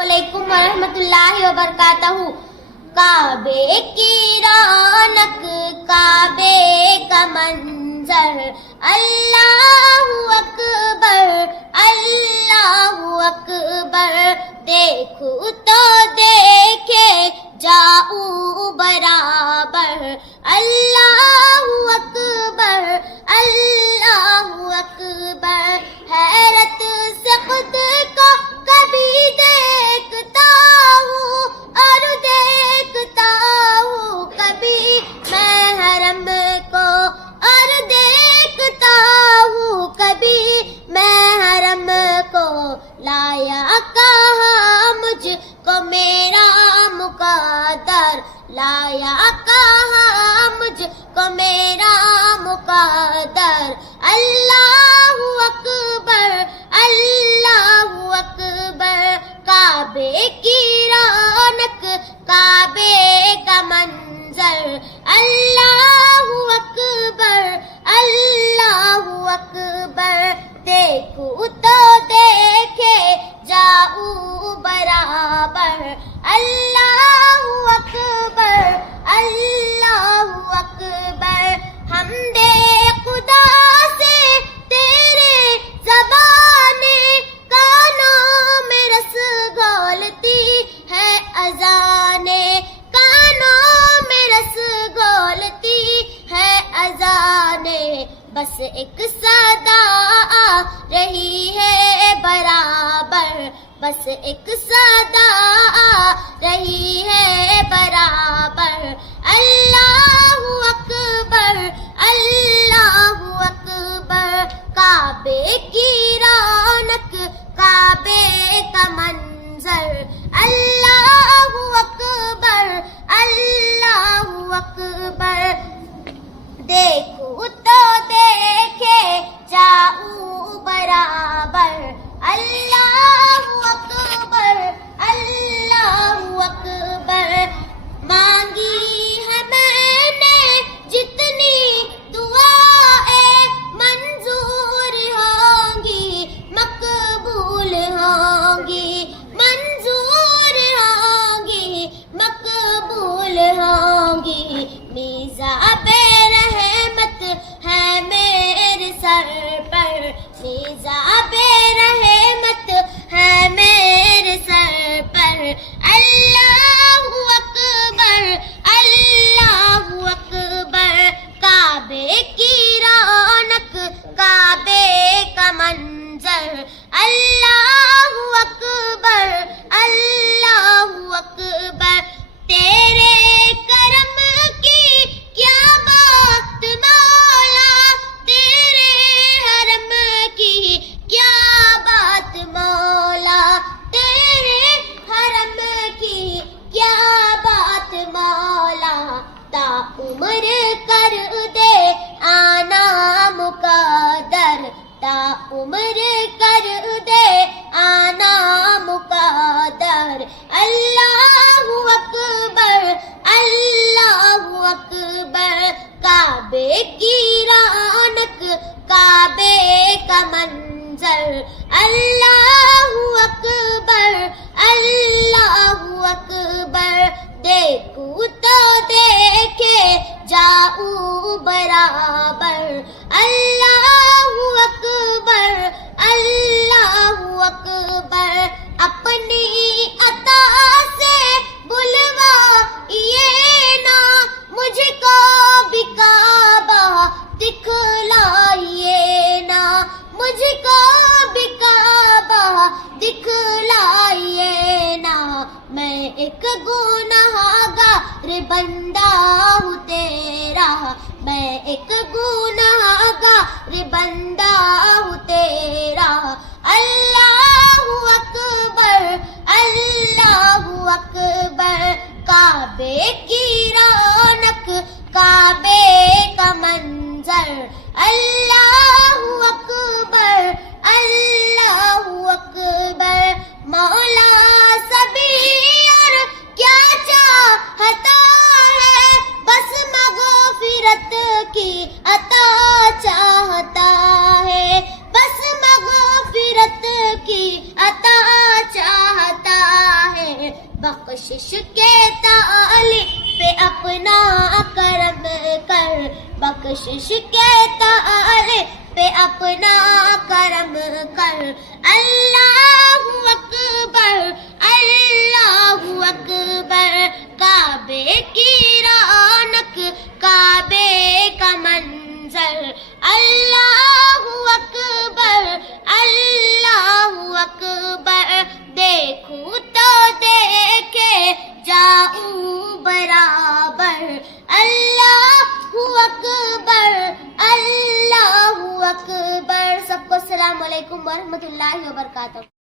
علیکم ورحمۃ اللہ وبرکاتہ. کعبے کی رونق، کعبے کا منظر، اللہ اکبر اللہ اکبر. دیکھو تو دیکھے جاؤ برابر، اللہ اکبر اللہ اکبر. حیرت سے خود کو کبھی دیکھتا ہوں اور دیکھتا ہوں کبھی میں حرم کو، اور دیکھتا ہوں کبھی میں حرم کو. لایا کہاں مجھ کو میرا مقدر، لایا کہاں مجھ کو میرا مقدر. اللہ اکبر اللہ اکبر. کعبے کی رونق، کعبے کا منظر، اللہ اکبر اللہ اکبر. دیکھو تو دیکھے جاؤ برابر، اللہ اکبر اللہ اکبر. حمد خدا سے تیرے زبانے کانوں میں رس گھولتی ہے، اذانے کانوں میں رس گھولتی ہے، اذانے. بس ایک صدا آ رہی ہے برابر، بس ایک صدا آ رہی ہے برابر. اللہ اکبر اللہ اکبر. کعبے کی رونق، کعبے کا منظر، اللہ اکبر اللہ اکبر. دیکھو تو دیکھے جاؤ برابر، اللہ اکبر اللہ اکبر. مانگی ہے میں نے جتنی دعائیں، منظور ہوں گی مقبول ہوں گی، منظور ہوں گی مقبول ہوں گی. میزاب رحمت ہے میرے سر پر، میزاب رحمت ہے میرے سر پر. اللہ اکبر اللہ اکبر. کعبے کی رونق، کعبے کا منظر، اللہ اکبر اللہ اکبر. تیرے کرم کی کیا بات مولا، تیرے حرم کی کیا بات مولا، تیرے حرم کی کیا بات مولا. تا عمر کر دے آنا مقدر، تا عمر کر دے آنا مقدر. اللہ اکبر اللہ اکبر. کعبے کی رونق، کعبے کا منظر، اللہ اکبر اللہ اکبر. دیکھو تو دیکھے جاؤ برابر، اللہ اکبر اللہ اکبر. اپنی عطا سے بلوائیے نا مجھ کو بھی کعبہ، دکھلائیے نا مجھ کو بھی کعبہ، دکھلائیے نا. میں ایک گنہگار بندہ ہوں تیرا، میں ایک گنہگار بندہ ہوں تیرا. اللہ اکبر اللہ اکبر. کعبے کی رونق، کعبے کا منظر، اللہ اکبر اللہ اکبر. مولا سبھی اور کیا چاہتا ہے، بس مغفرت کی عطا چاہتا ہے، بس مغفرت کی عطا چاہتا بخشش کے تالے پہ اپنا کرم کر بخشش کے تالے پہ اپنا کرم کر اللہ اکبر کعبے کی رونق کعبے کا منظر اللہ اکبر دیکھوں تو دیکھے جاؤں برابر اللہ اکبر سب کو السلام علیکم ورحمۃ اللہ وبرکاتہ.